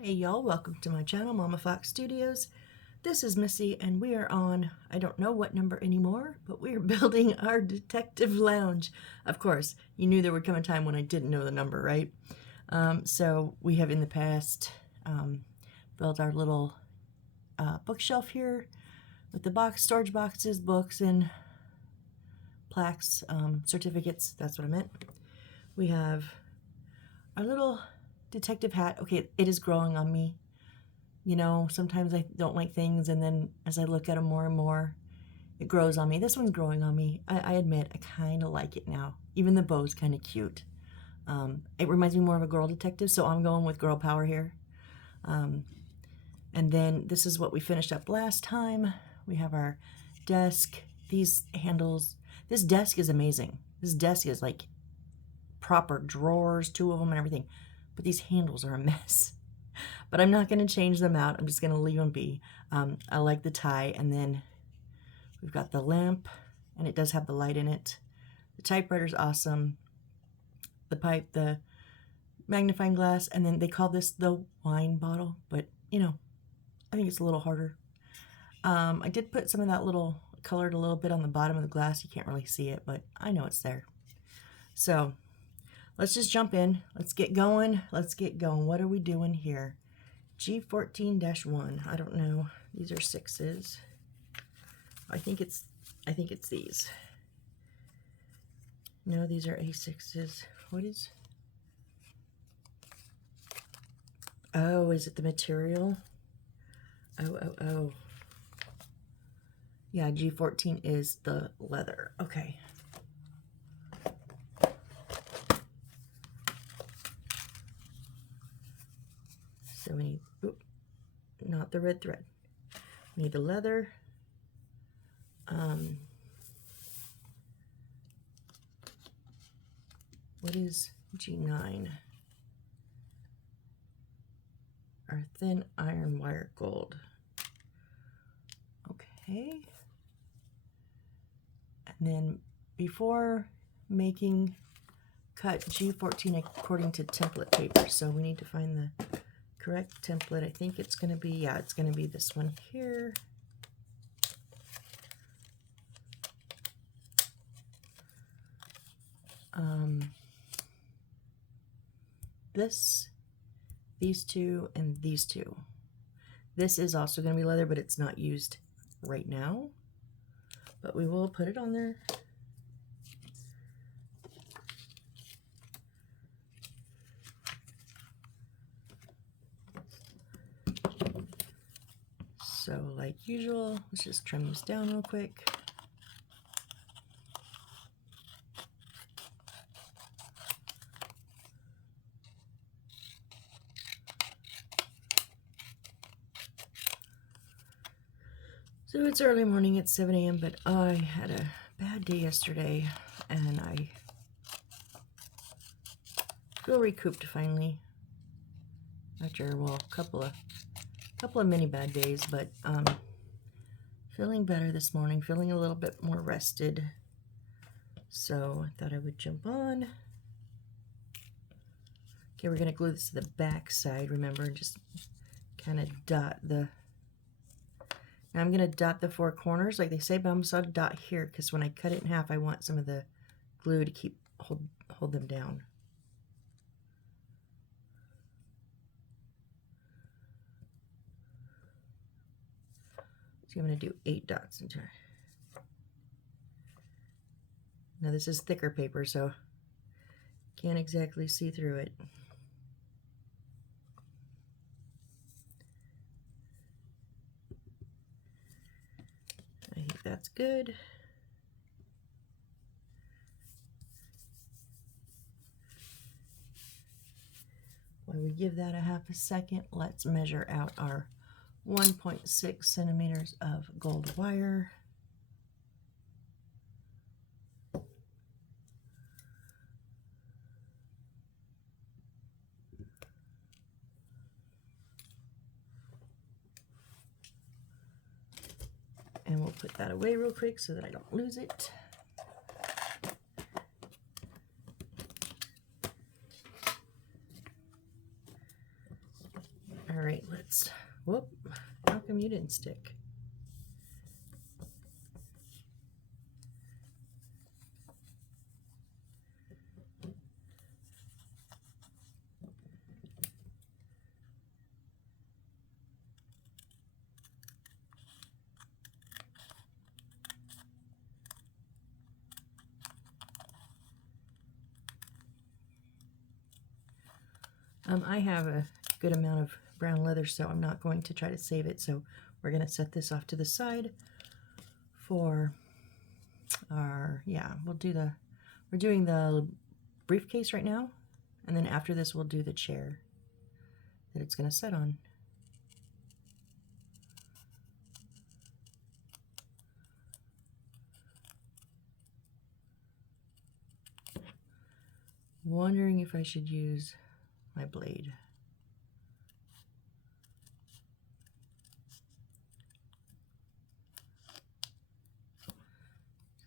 Hey y'all, welcome to my channel, Mama Fox Studios. This is Missy and we are on, I don't know what number anymore, but we are building our detective lounge. Of course, you knew there would come a time when I didn't know the number, right? So we have in the past built our little bookshelf here with the storage boxes, books, and plaques, certificates, that's what I meant. We have our little detective hat. Okay, it is growing on me. You know, sometimes I don't like things, and then as I look at them more and more, it grows on me. This one's growing on me. I admit, I kind of like it now. Even the bow's kind of cute. It reminds me more of a girl detective, so I'm going with girl power here. And then this is what we finished up last time. We have our desk, these handles. This desk is amazing. This desk is like proper drawers, 2 of them and everything. But these handles are a mess. But I'm not going to change them out. I'm just going to leave them be. I like the tie. And then we've got the lamp, and it does have the light in it. The typewriter's awesome. The pipe, the magnifying glass, and then they call this the wine bottle. But, you know, I think it's a little harder. I did put some of that little colored a little bit on the bottom of the glass. You can't really see it, but I know it's there. So let's just jump in. Let's get going. Let's get going. What are we doing here? G14-1. I don't know. These are 6s. I think it's these. No, these are A6s. What is? Oh, is it the material? Oh. Yeah, G14 is the leather. Okay. So we need, not the red thread. We need the leather. What is G9? Our thin iron wire gold. Okay. And then before making, cut G14 according to template paper. So we need to find the correct template. I think it's going to be, yeah, it's going to be this one here. These two, and these two. This is also going to be leather, but it's not used right now. But we will put it on there. So like usual, let's just trim this down real quick. So it's early morning, it's 7 a.m., but I had a bad day yesterday, and I feel recouped finally. After, well, a couple of mini bad days, but feeling better this morning, feeling a little bit more rested. So I thought I would jump on. Okay, we're gonna glue this to the back side, remember, and just kind of dot the. Now I'm going to dot the 4 corners like they say, but I'm also going to dot here because when I cut it in half, I want some of the glue to keep hold them down. So I'm going to do 8 dots into it. Now this is thicker paper, so can't exactly see through it. I think that's good. While we give that a half a second, let's measure out our 1.6 centimeters of gold wire. And we'll put that away real quick so that I don't lose it. All All right, let's, whoop, how come you didn't stick? I have a good amount of brown leather, so I'm not going to try to save it. So we're going to set this off to the side for our, yeah, we're doing the briefcase right now. And then after this, we'll do the chair that it's going to sit on. Wondering if I should use my blade.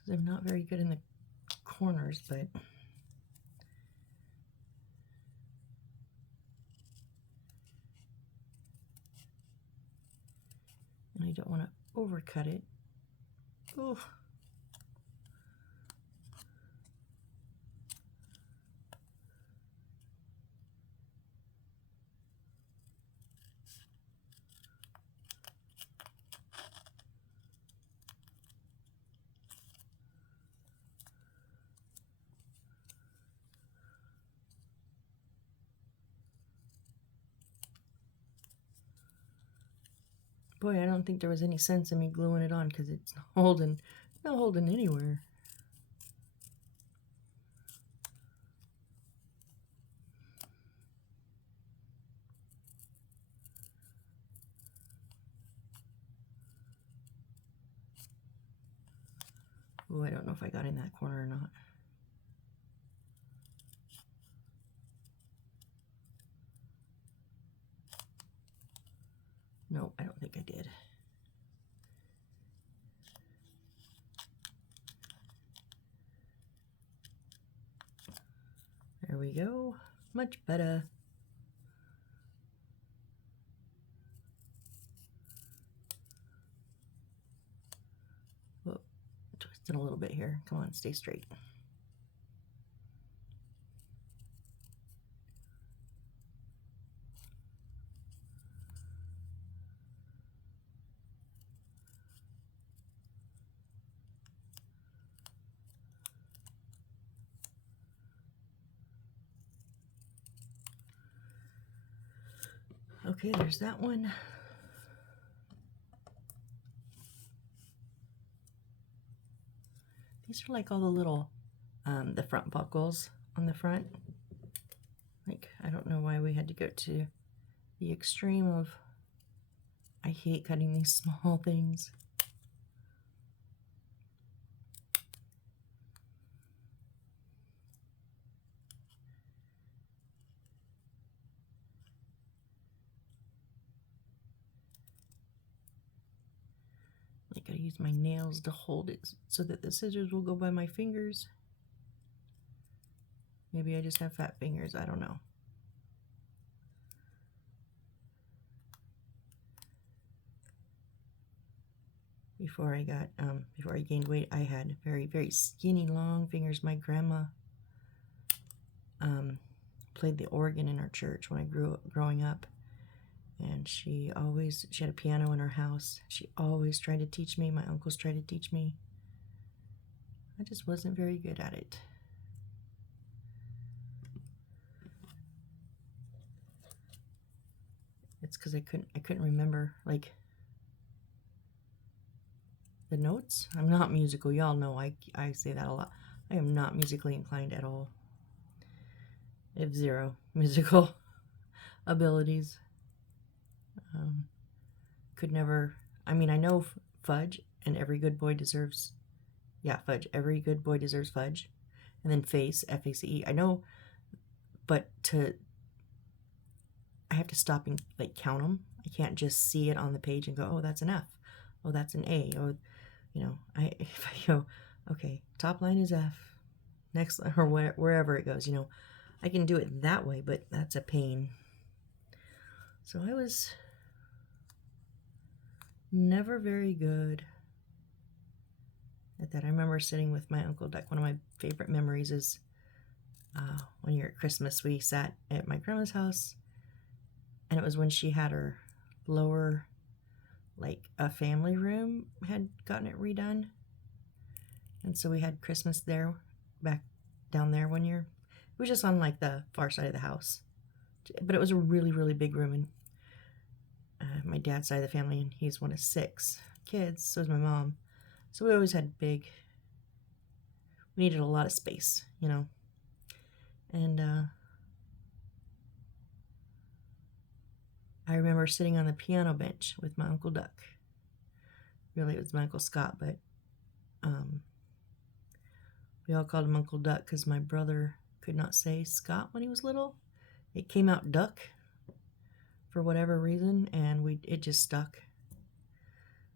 I'm not very good in the corners, but and I don't want to overcut it. Ooh. Boy, I don't think there was any sense in me gluing it on because it's not holding anywhere. Oh, I don't know if I got in that corner or not. No, I don't think I did. There we go. Much better. Whoa, twisting a little bit here. Come on, stay straight. Okay, there's that one. These are like all the little, the front buckles on the front. Like, I don't know why we had to go to the extreme of, I hate cutting these small things. Like, I use my nails to hold it so that the scissors will go by my fingers. Maybe I just have fat fingers, I don't know. Before I gained weight, I had very, very skinny, long fingers. My grandma played the organ in our church when I growing up. And she had a piano in her house. She always tried to teach me. My uncles tried to teach me. I just wasn't very good at it. It's because I couldn't remember, like, the notes. I'm not musical. Y'all know I say that a lot. I am not musically inclined at all. I have zero musical abilities. Could never, I mean, I know fudge and every good boy deserves, yeah, fudge. Every good boy deserves fudge. And then face, F-A-C-E. I know, but I have to stop and like count them. I can't just see it on the page and go, oh, that's an F. Oh, that's an A. Oh, you know, if I go, okay, top line is F. Next, or wherever it goes, you know, I can do it that way, but that's a pain. So I was never very good at that. I remember sitting with my Uncle Duck. One of my favorite memories is one year at Christmas, we sat at my grandma's house, and it was when she had her lower, like a family room, had gotten it redone. And so we had Christmas there, back down there one year. It was just on like the far side of the house. But it was a really, really big room. And my dad's side of the family, and he's one of 6 kids, so is my mom. So we always had we needed a lot of space, you know. And I remember sitting on the piano bench with my Uncle Duck. Really, it was my Uncle Scott, but we all called him Uncle Duck because my brother could not say Scott when he was little. It came out Duck for whatever reason, and it just stuck.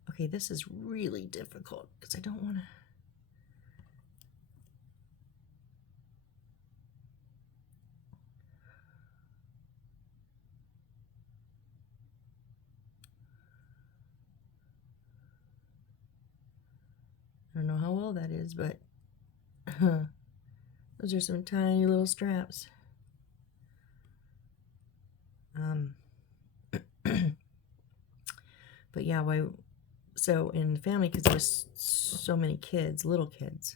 Okay, this is really difficult because I don't want to... I don't know how well that is, but those are some tiny little straps. But yeah, so in the family, because there was so many kids, little kids,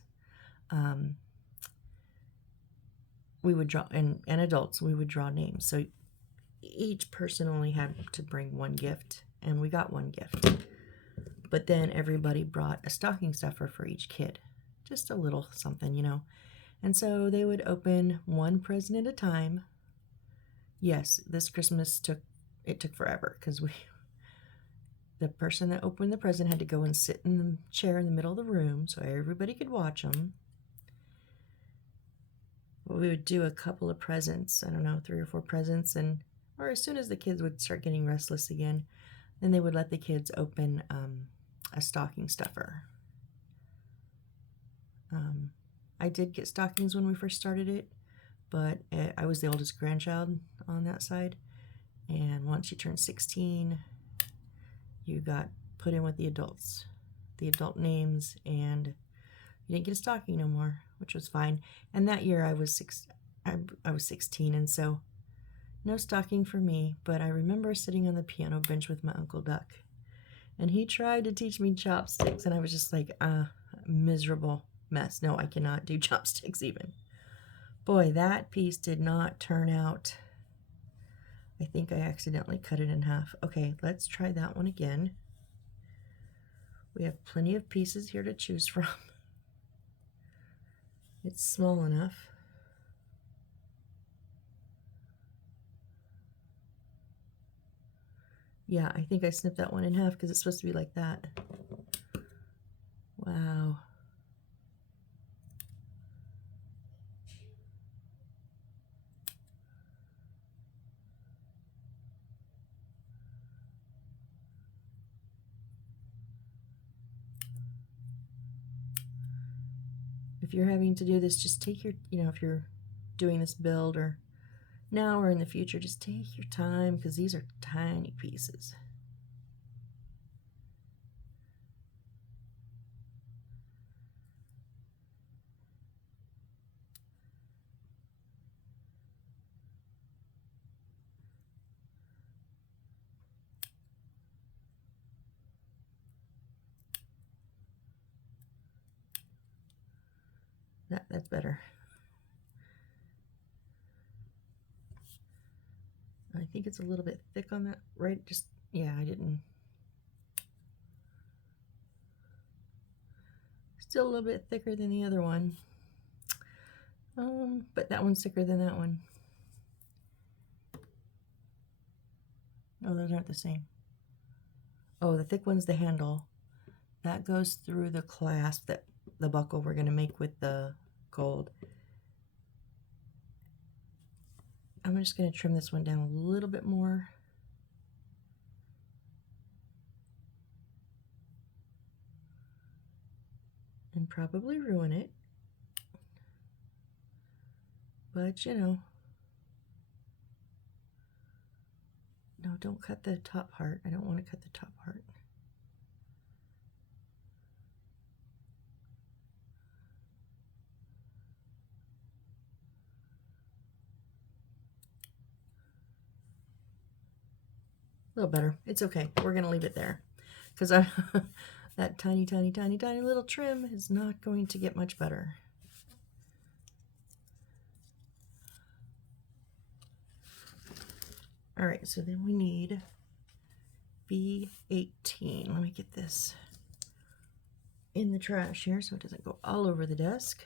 we would draw, and adults, we would draw names. So each person only had to bring one gift, and we got one gift. But then everybody brought a stocking stuffer for each kid. Just a little something, you know. And so they would open one present at a time. Yes, this Christmas took forever because the person that opened the present had to go and sit in the chair in the middle of the room so everybody could watch them. Well, we would do a couple of presents, I don't know, 3 or 4 presents, or as soon as the kids would start getting restless again, then they would let the kids open a stocking stuffer. I did get stockings when we first started it, but I was the oldest grandchild on that side, and once you turned 16, you got put in with the adults, the adult names, and you didn't get a stocking no more, which was fine. And that year I was 16, and so no stocking for me. But I remember sitting on the piano bench with my Uncle Duck, and he tried to teach me chopsticks, and I was just like, miserable mess. No, I cannot do chopsticks even. Boy, that piece did not turn out. I think I accidentally cut it in half. Okay, let's try that one again. We have plenty of pieces here to choose from. It's small enough. Yeah, I think I snipped that one in half because it's supposed to be like that. Wow. If you're having to do this, just take your, if you're doing this build or now or in the future, just take your time because these are tiny pieces. That's better. I think it's a little bit thick on that, right? Yeah, I didn't. Still a little bit thicker than the other one. But that one's thicker than that one. Oh, those aren't the same. Oh, the thick one's the handle. That goes through the clasp, the buckle we're going to make with the gold. I'm just going to trim this one down a little bit more. And probably ruin it. But, no, No, don't cut the top part. I don't want to cut the top part. A little better. It's okay. We're going to leave it there because that tiny, tiny, tiny, tiny little trim is not going to get much better. All right, so then we need B18. Let me get this in the trash here so it doesn't go all over the desk.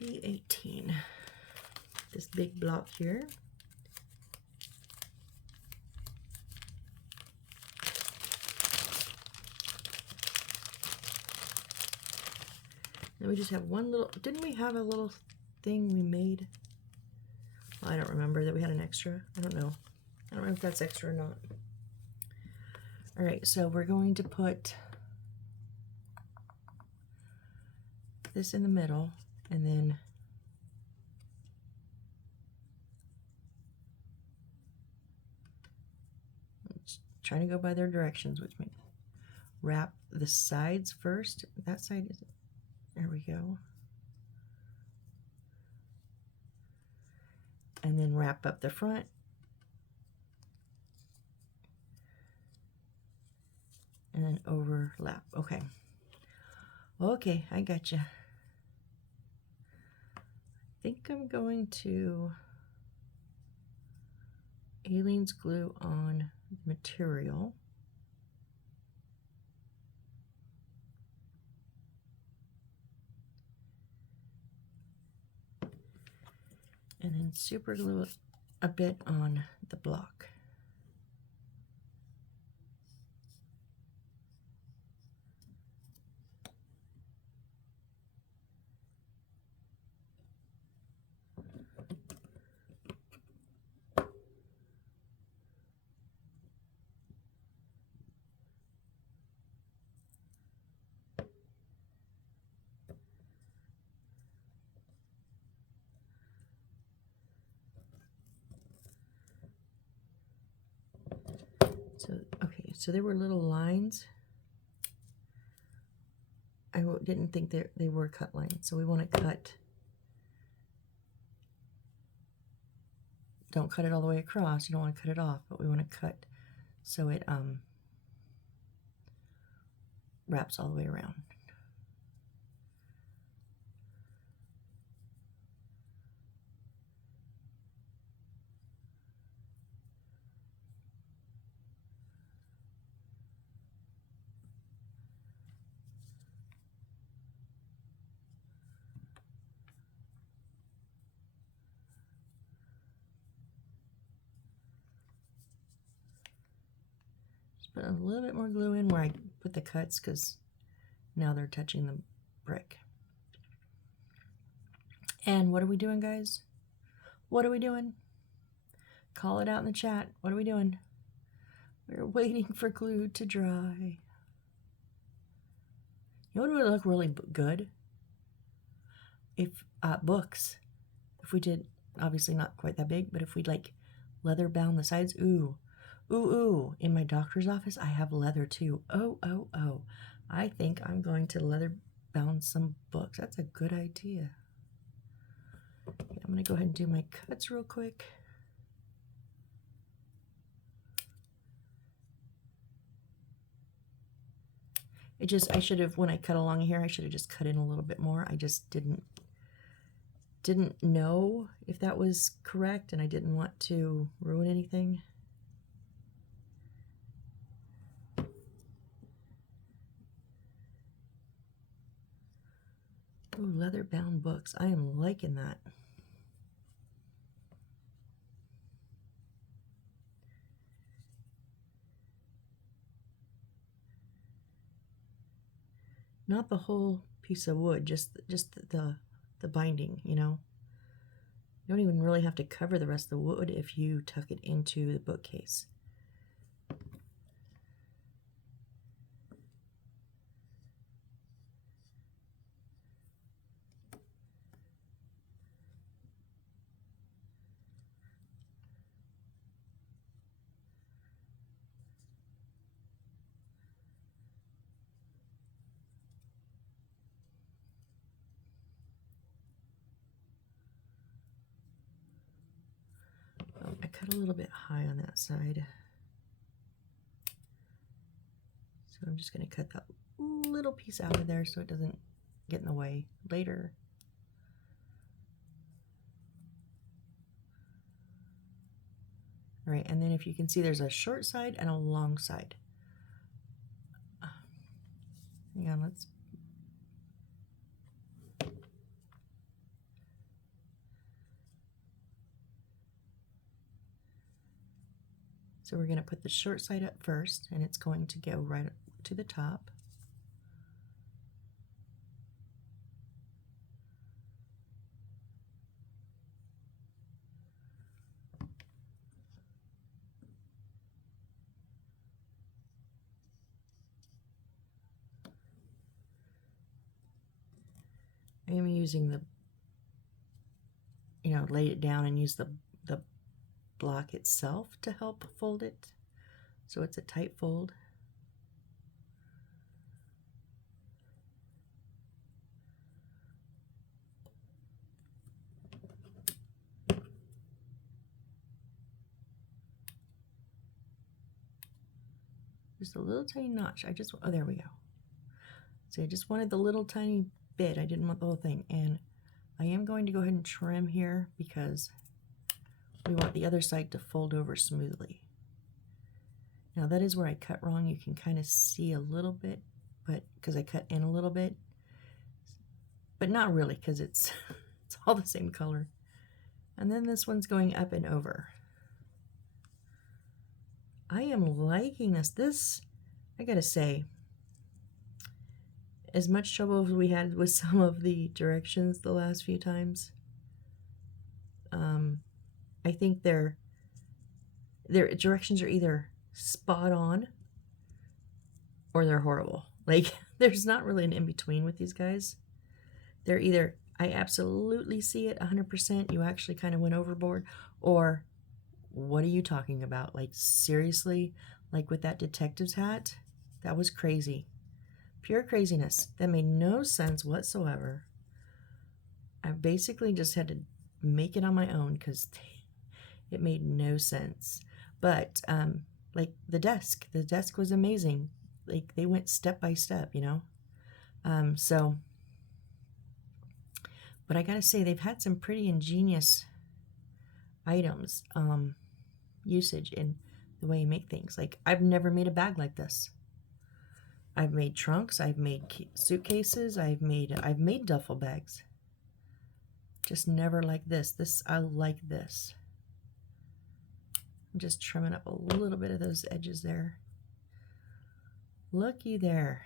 B18, this big block here. And we just have one little, didn't we have a little thing we made? Well, I don't remember that we had an extra. I don't know. I don't know if that's extra or not. All right, so we're going to put this in the middle and then trying to go by their directions, which means wrap the sides first. That side is, there we go. And then wrap up the front. And then overlap. Okay. Okay, I got you. I think I'm going to Aleene's glue on the material. And then super glue a bit on the block. So, okay, so there were little lines. I didn't think they were cut lines, so we want to cut. Don't cut it all the way across. You don't want to cut it off, but we want to cut so it wraps all the way around. Put a little bit more glue in where I put the cuts because now they're touching the brick. And what are we doing, guys? What are we doing? Call it out in the chat. What are we doing? We're waiting for glue to dry. You know what would look really good? If books, if we did, obviously not quite that big, but if we'd like leather bound the sides, ooh. Ooh, ooh, in my doctor's office, I have leather too. Oh, oh, oh. I think I'm going to leather bound some books. That's a good idea. Okay, I'm going to go ahead and do my cuts real quick. I should have, when I cut along here, I should have just cut in a little bit more. I just didn't know if that was correct, and I didn't want to ruin anything. Ooh, leather bound books. I am liking that. Not the whole piece of wood, just the binding, you know. You don't even really have to cover the rest of the wood if you tuck it into the bookcase. cut a little bit high on that side. So I'm just going to cut that little piece out of there so it doesn't get in the way later. All right, and then if you can see, there's a short side and a long side. Hang on, let's. So we're going to put the short side up first, and it's going to go right up to the top. I am using the, lay it down and use the block itself to help fold it, so it's a tight fold. Just a little tiny notch. Oh, there we go. See, I just wanted the little tiny bit. I didn't want the whole thing. And I am going to go ahead and trim here because we want the other side to fold over smoothly. Now that is where I cut wrong. You can kind of see a little bit, but because I cut in a little bit, but not really because it's all the same color. And then this one's going up and over. I am liking this. This, I gotta say, as much trouble as we had with some of the directions the last few times, I think their directions are either spot on or they're horrible. Like, there's not really an in-between with these guys. They're either, I absolutely see it 100%, you actually kind of went overboard, or what are you talking about? Like, seriously? Like with that detective's hat? That was crazy. Pure craziness. That made no sense whatsoever. I basically just had to make it on my own because it made no sense. But like the desk was amazing. Like, they went step by step, so, but I gotta say, they've had some pretty ingenious items, usage in the way you make things. Like, I've never made a bag like this. I've made trunks, I've made suitcases, I've made duffel bags. Just never like this. I like this. I'm just trimming up a little bit of those edges there. Looky there.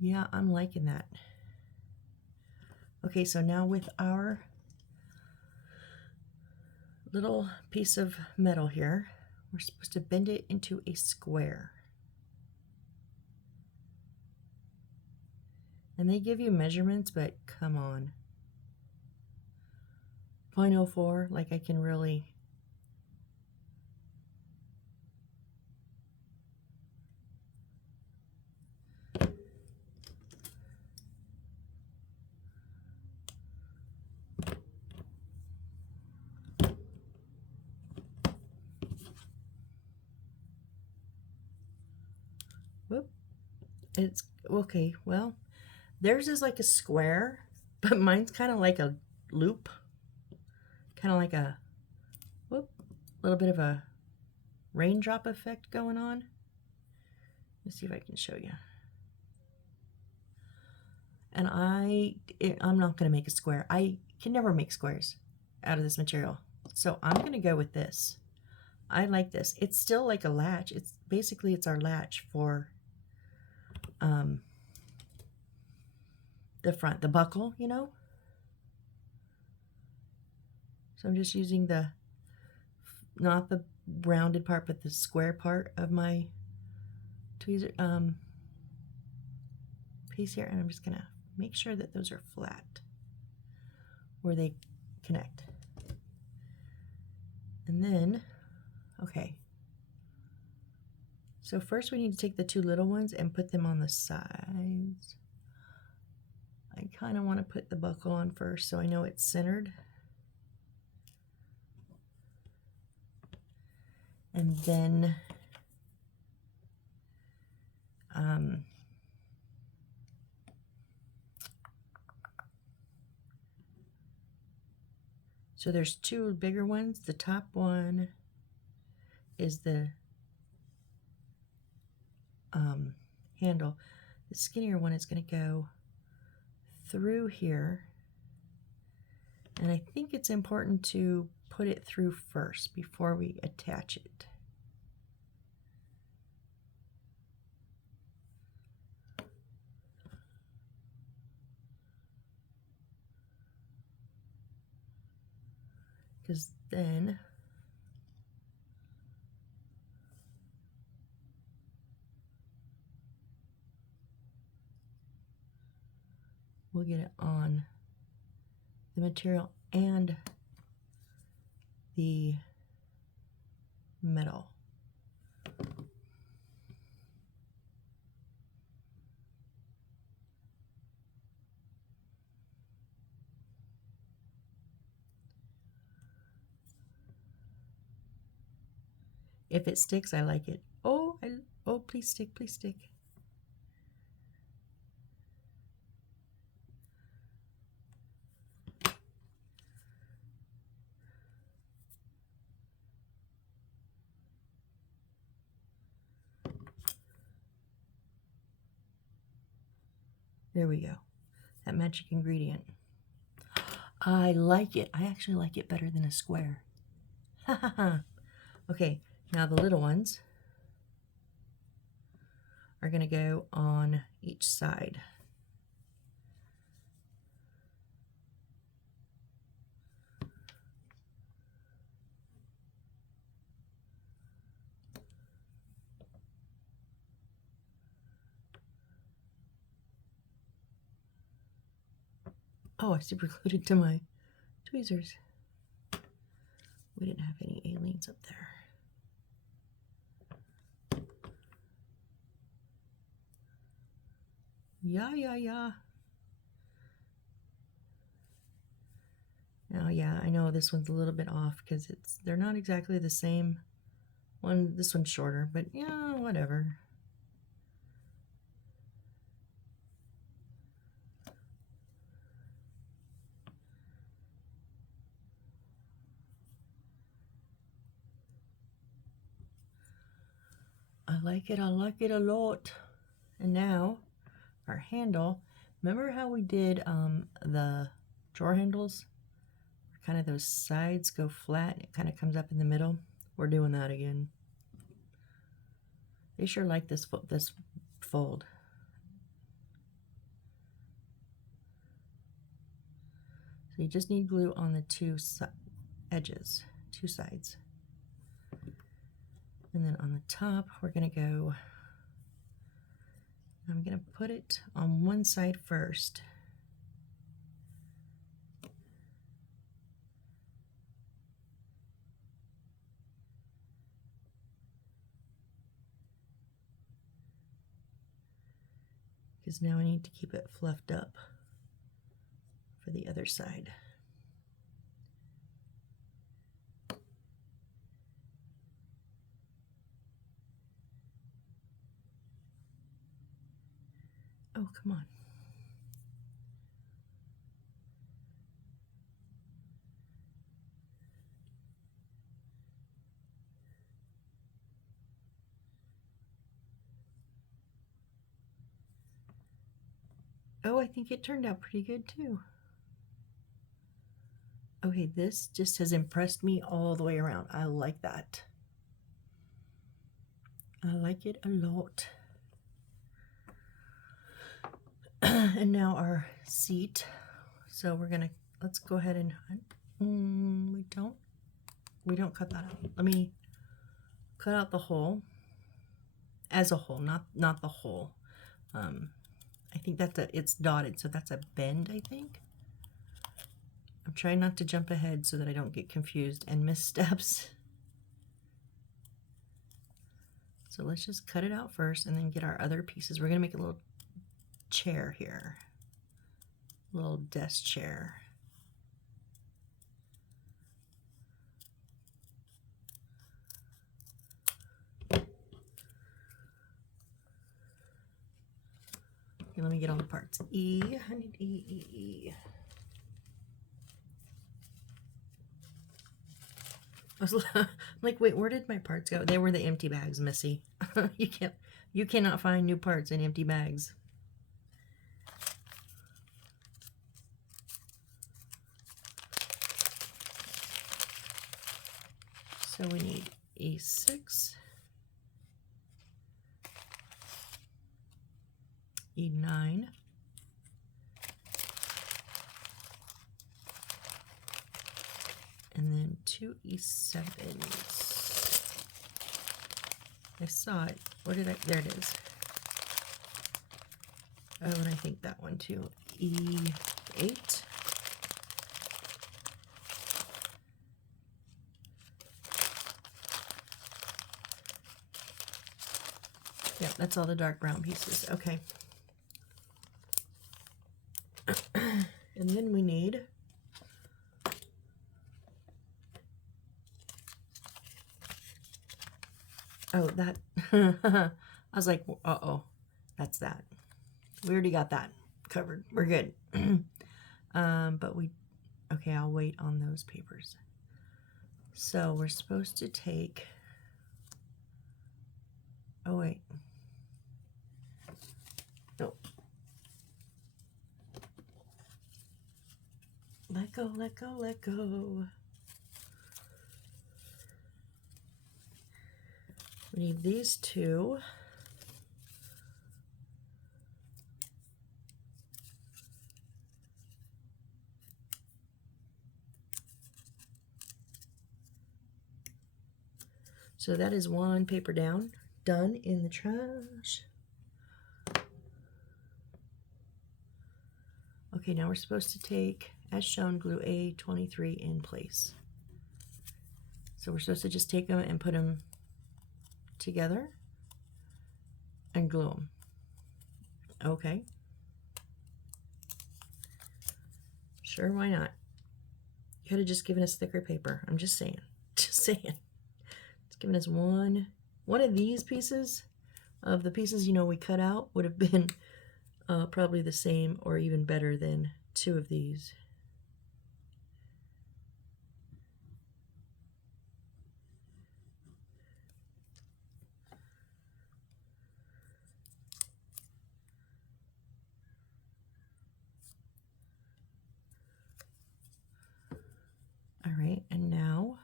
Yeah, I'm liking that. Okay, so now with our little piece of metal here, we're supposed to bend it into a square. And they give you measurements, but come on. 0.04, like I can really... Whoop. It's okay, well, theirs is like a square, but mine's kind of like a loop. Kind of like a, whoop, little bit of a raindrop effect going on. Let's see if I can show you. And I'm not going to make a square. I can never make squares out of this material. So I'm going to go with this. I like this. It's still like a latch. It's basically, it's our latch for the front, the buckle, So I'm just using not the rounded part, but the square part of my tweezer piece here, and I'm just gonna make sure that those are flat where they connect. And then, okay. So first we need to take the two little ones and put them on the sides. I kind of want to put the buckle on first so I know it's centered. And then so there's two bigger ones. The top one is the handle. The skinnier one is going to go through here. And I think it's important to put it through first before we attach it. Because then we'll get it on the material and the metal. If it sticks, I like it. Oh, please stick, please stick. There we go. That magic ingredient. I like it. I actually like it better than a square. Ha ha ha. Okay, now the little ones are going to go on each side. Oh, I super glued it to my tweezers. We didn't have any aliens up there. Yeah. Now, yeah, I know this one's a little bit off because they're not exactly the same. This one's shorter, but yeah, whatever. I like it a lot. And now our handle, remember how we did the drawer handles? Kind of those sides go flat, it kind of comes up in the middle. We're doing that again. They sure like this fold. So you just need glue on the two edges, two sides. And then on the top, we're going to go, I'm going to put it on one side first. Because now I need to keep it fluffed up for the other side. Oh, come on. Oh, I think it turned out pretty good too. Okay, this just has impressed me all the way around. I like that. I like it a lot. And now our seat. So let's go ahead and, we don't cut that out. Let me cut out the hole as a whole, not the hole. I think it's dotted, so that's a bend, I think. I'm trying not to jump ahead so that I don't get confused and miss steps. So let's just cut it out first and then get our other pieces. We're gonna make a little chair here, a little desk chair. Here, let me get all the parts. E, I need E, E, E. I was like, wait, where did my parts go? They were the empty bags, Missy. You cannot find new parts in empty bags. So we need E6, E9, and then 2 E7s. I saw it. Where did I? There it is. Oh, and I think that one too. E8. Yep, that's all the dark brown pieces. Okay. And then we need that. I was like, uh-oh, that's that. We already got that covered. We're good. But okay, I'll wait on those papers. So we're supposed to take, oh wait. Nope. Let go, let go, let go. We need these two. So that is one paper down, done in the trash. Okay, now we're supposed to take, as shown, glue A23 in place. So we're supposed to just take them and put them together and glue them. Okay. Sure, why not? You could have just given us thicker paper. I'm just saying. Just saying. It's giving us one of these pieces of the pieces, you know, we cut out would have been probably the same or even better than two of these. All right, and now,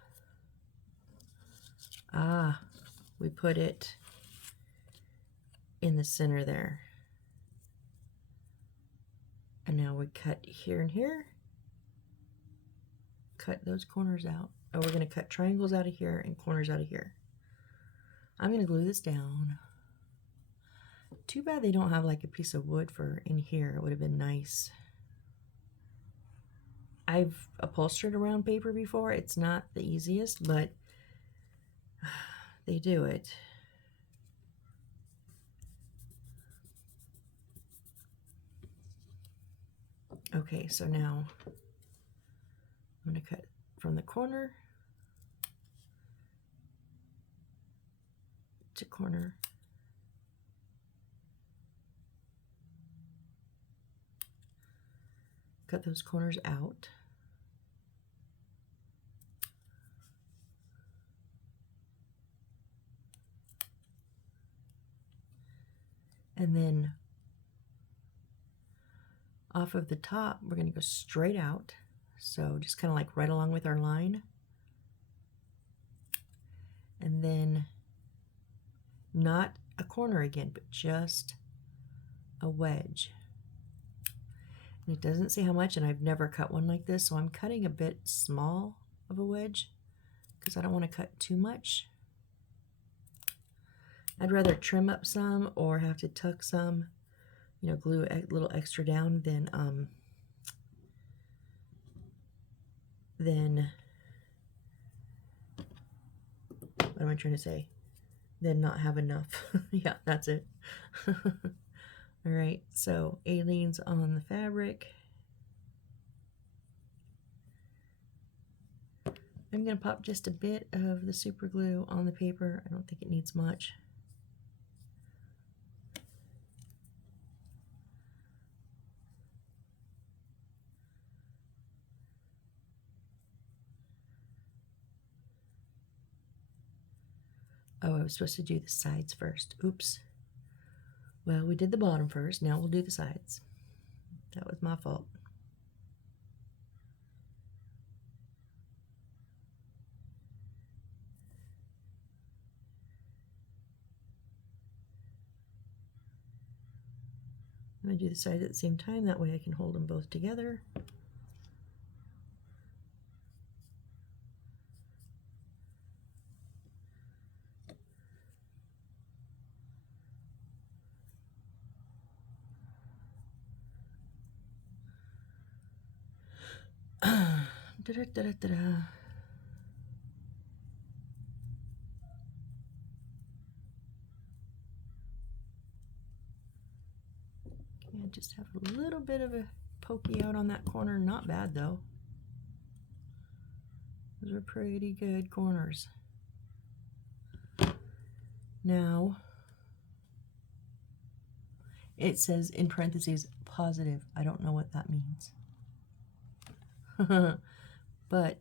we put it in the center there. And now we cut here and here. Cut those corners out. Oh, we're gonna cut triangles out of here and corners out of here. I'm gonna glue this down. Too bad they don't have like a piece of wood for in here. It would have been nice. I've upholstered around paper before. It's not the easiest, but they do it. Okay, so now I'm going to cut from the corner to corner. Cut those corners out. And then off of the top, we're going to go straight out. So just kind of like right along with our line. And then not a corner again, but just a wedge. And it doesn't say how much, and I've never cut one like this, so I'm cutting a bit small of a wedge because I don't want to cut too much. I'd rather trim up some or have to tuck some, you know, glue a little extra down than what am I trying to say? Than not have enough. Yeah, that's it. All right, so aliens on the fabric. I'm going to pop just a bit of the super glue on the paper. I don't think it needs much. Oh, I was supposed to do the sides first. Oops. Well, we did the bottom first. Now we'll do the sides. That was my fault. I'm going to do the sides at the same time. That way I can hold them both together. Da-da-da-da-da. Yeah, just have a little bit of a pokey out on that corner. Not bad though. Those are pretty good corners. Now, it says in parentheses positive. I don't know what that means. But,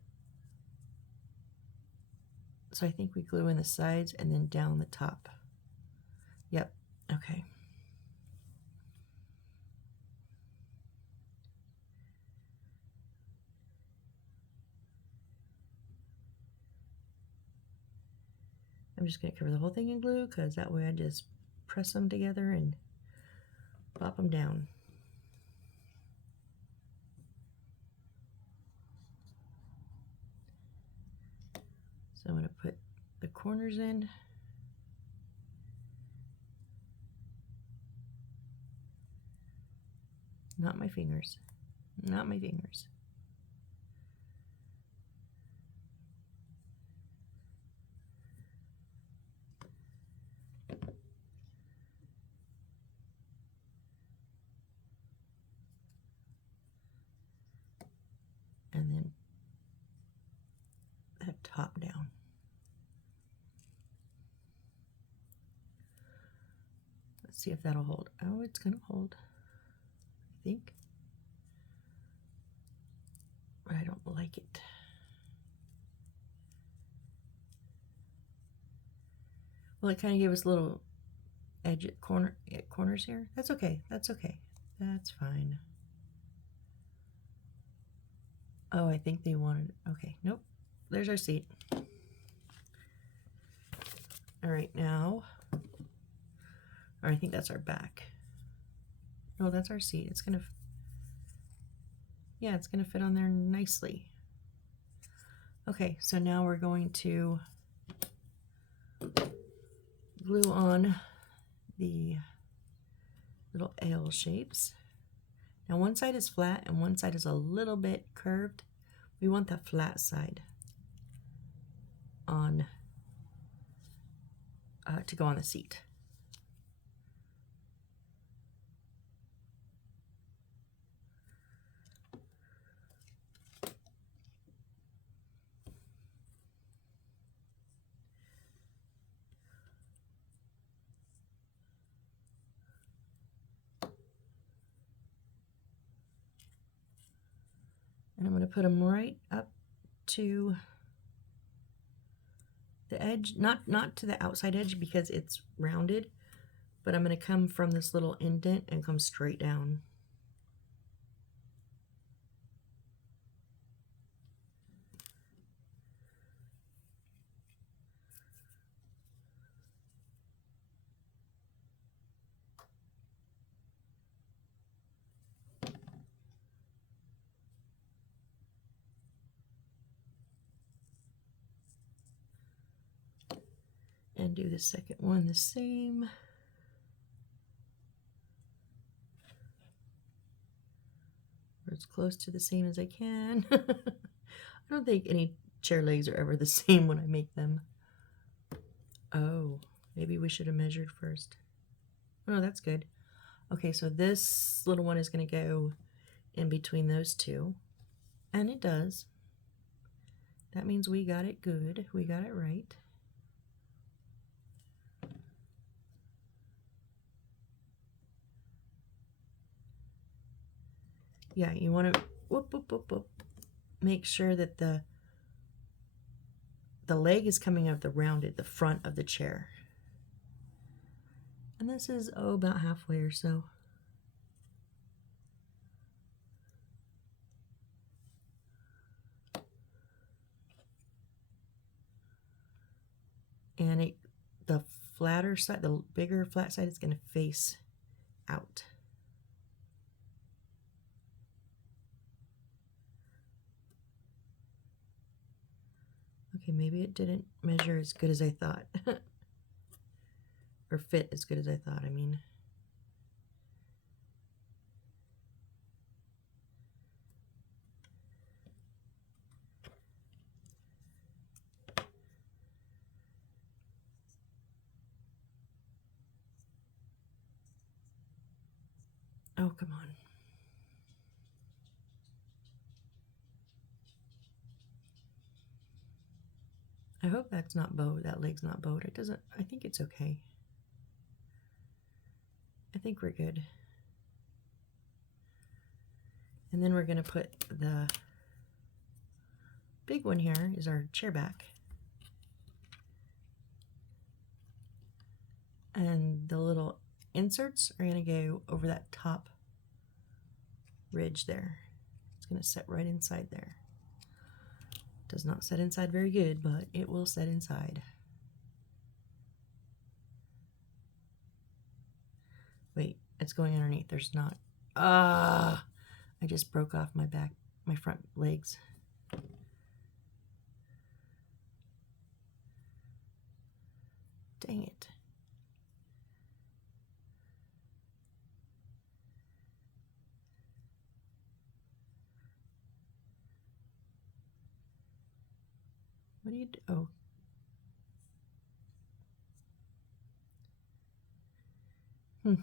so I think we glue in the sides and then down the top. Yep, okay. I'm just going to cover the whole thing in glue because that way I just press them together and pop them down. So I'm going to put the corners in. Not my fingers. Not my fingers. And then that top down. Let's see if that'll hold. Oh, it's going to hold, I think. But I don't like it. Well, it kind of gave us little edge at corners here. That's okay. That's okay. That's fine. Oh, I think they wanted, okay, nope. There's our seat. All right, now, or I think that's our back. No, that's our seat. It's gonna, yeah, it's gonna fit on there nicely. Okay, so now we're going to glue on the little L shapes. Now one side is flat and one side is a little bit curved. We want the flat side on to go on the seat. And I'm going to put them right up to the edge, not to the outside edge because it's rounded, but I'm going to come from this little indent and come straight down. And do the second one the same. Or as close to the same as I can. I don't think any chair legs are ever the same when I make them. Oh, maybe we should have measured first. Oh, that's good. Okay, so this little one is going to go in between those two. And it does. That means we got it good. We got it right. Yeah, you want to whoop, whoop, whoop, whoop. Make sure that the the leg is coming out of the rounded, the front of the chair. And this is, oh, about halfway or so. And the flatter side, the bigger flat side is going to face out. Okay, maybe it didn't measure as good as I thought. Or fit as good as I thought, I mean. Oh, come on. I hope that's not bowed. That leg's not bowed. It doesn't, I think it's okay. I think we're good. And then we're going to put the big one here is our chair back. And the little inserts are going to go over that top ridge there. It's going to set right inside there. Does not set inside very good, but it will set inside. Wait, it's going underneath. There's not. I just broke off my back, my front legs. Dang it. What do you do? Oh. It's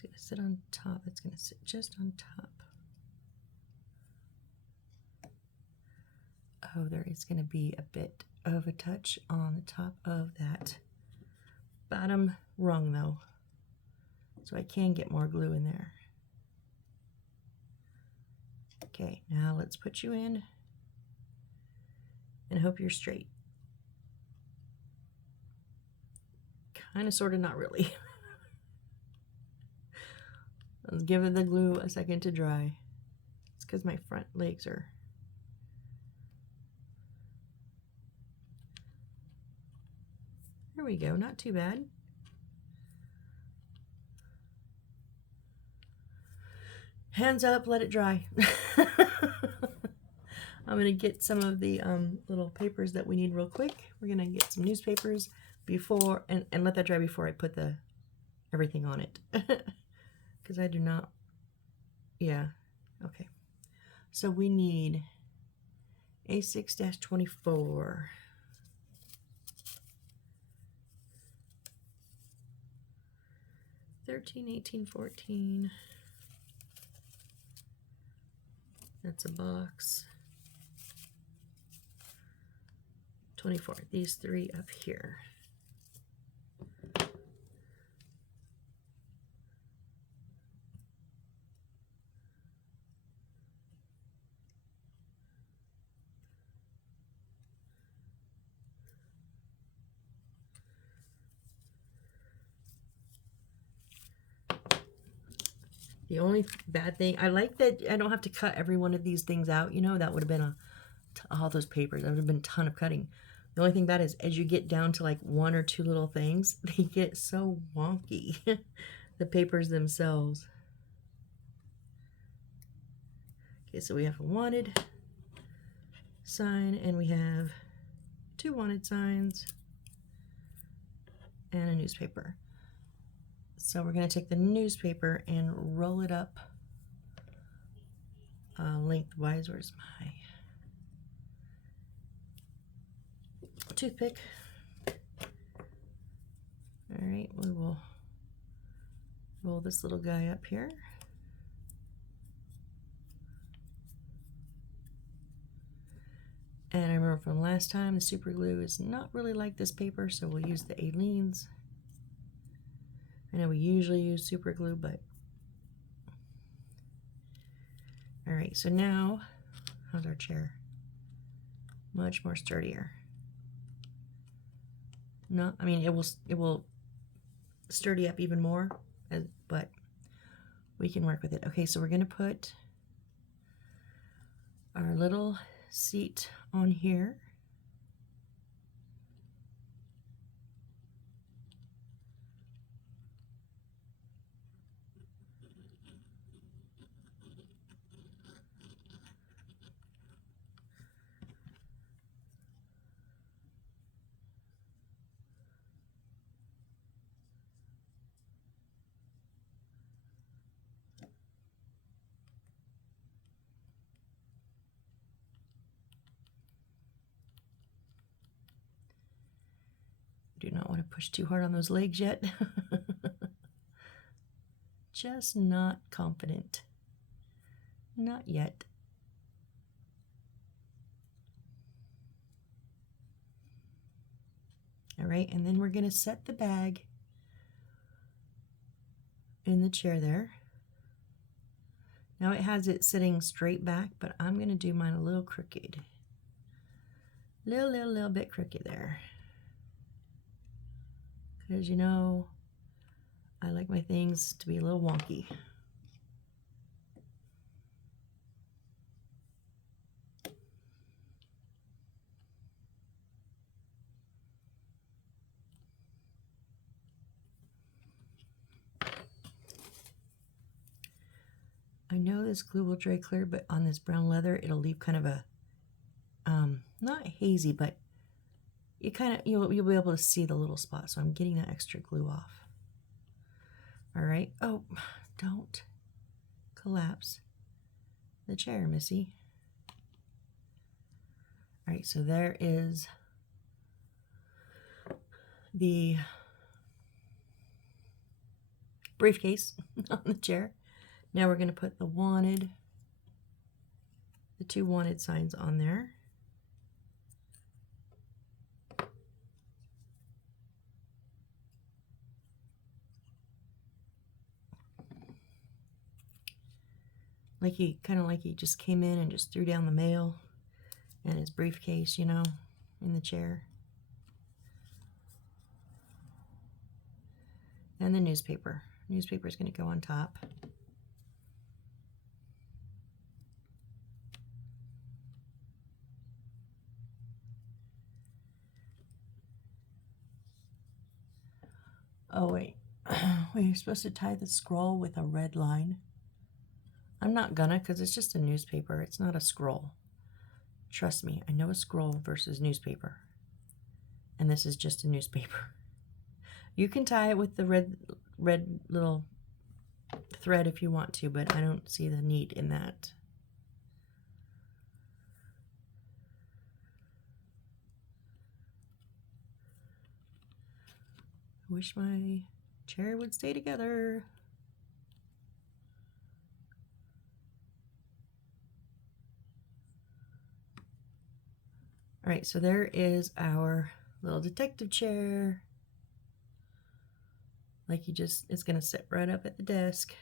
going to sit on top. It's going to sit just on top. Oh, there is going to be a bit of a touch on the top of that bottom rung though. So I can get more glue in there. Okay, now let's put you in and hope you're straight. Kind of, sort of, not really. Let's give it the glue a second to dry. It's because my front legs are... There we go, not too bad. Hands up, let it dry. I'm going to get some of the little papers that we need real quick. We're going to get some newspapers before, and let that dry before I put everything on it. Because I do not, yeah, okay. So we need A6-24. $13, $18, $14. That's a box. 24. These three up here. The only bad thing, I like that I don't have to cut every one of these things out. You know, that would have been all those papers. That would have been a ton of cutting. The only thing bad is as you get down to like one or two little things, they get so wonky. The papers themselves. Okay, so we have a wanted sign and we have 2 wanted signs and a newspaper. So we're going to take the newspaper and roll it up lengthwise. Where's my toothpick? All right, we will roll this little guy up here. And I remember from last time, the super glue is not really like this paper, so we'll use the Aleene's. I know we usually use super glue, but All right, so now, how's our chair? Much more sturdier. No, I mean, it will sturdy up even more, but we can work with it. Okay, so we're gonna put our little seat on here. Do not want to push too hard on those legs yet. Just not confident. Not yet. All right, and then we're going to set the bag in the chair there. Now it has it sitting straight back, but I'm going to do mine a little crooked. Little bit crooked there. Because, you know, I like my things to be a little wonky. I know this glue will dry clear, but on this brown leather, it'll leave kind of a, not hazy, but you'll be able to see the little spot. So I'm getting that extra glue off. All right. Oh, don't collapse the chair, Missy. All right, so there is the briefcase on the chair. Now we're going to put the two wanted signs on there. Kind of like he just came in and just threw down the mail and his briefcase, you know, in the chair. And the newspaper. Newspaper is going to go on top. Oh, wait. We're supposed to tie the scroll with a red line. I'm not gonna, because it's just a newspaper. It's not a scroll. Trust me, I know a scroll versus newspaper. And this is just a newspaper. You can tie it with the red little thread if you want to, but I don't see the need in that. I wish my chair would stay together. All right, so there is our little detective chair. Like it's gonna sit right up at the desk.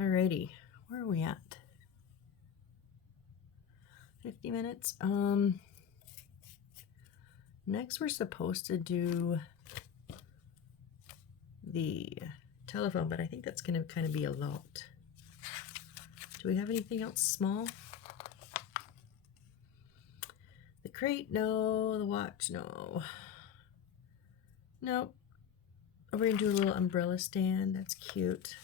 Alrighty, where are we at? 50 minutes. Next we're supposed to do the telephone, but I think that's gonna kind of be a lot. Do we have anything else small? The crate, no. The watch, no. Nope. We're gonna do a little umbrella stand. That's cute.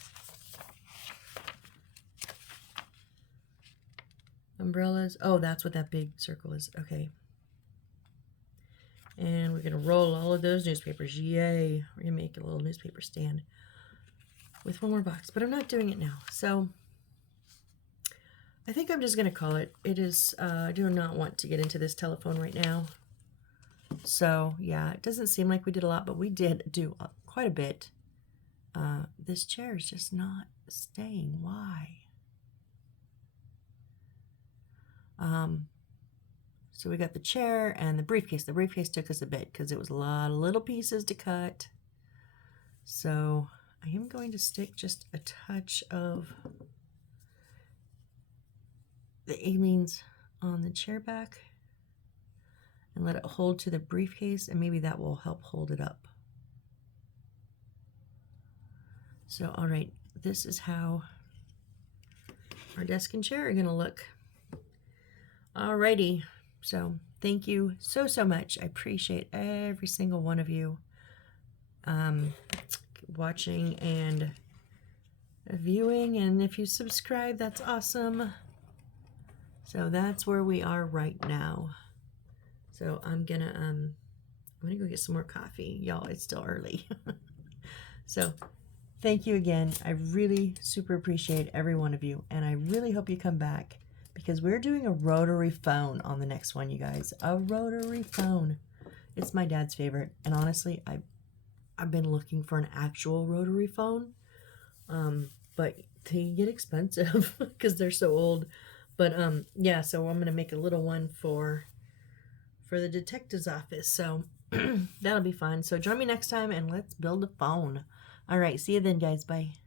Umbrellas. Oh, that's what that big circle is. Okay. And we're gonna roll all of those newspapers. Yay. We're gonna make a little newspaper stand with one more box, but I'm not doing it now. So I think I'm just gonna call it. It is, I do not want to get into this telephone right now. So yeah, it doesn't seem like we did a lot, but we did do quite a bit. This chair is just not staying. Why? So we got the chair and the briefcase. The briefcase took us a bit because it was a lot of little pieces to cut. So I am going to stick just a touch of the Aleen's on the chair back and let it hold to the briefcase, and maybe that will help hold it up. So, all right, this is how our desk and chair are gonna look. Alrighty, so thank you so much. I appreciate every single one of you watching and viewing, and if you subscribe, that's awesome. So that's where we are right now. So I'm gonna go get some more coffee, y'all. It's still early. So thank you again. I really super appreciate every one of you, and I really hope you come back, because we're doing a rotary phone on the next one, you guys. A rotary phone. It's my dad's favorite, and honestly, I've been looking for an actual rotary phone, but they get expensive because they're so old. But yeah, so I'm gonna make a little one for the detective's office. So that'll be fun. So join me next time and let's build a phone. All right, see you then, guys. Bye.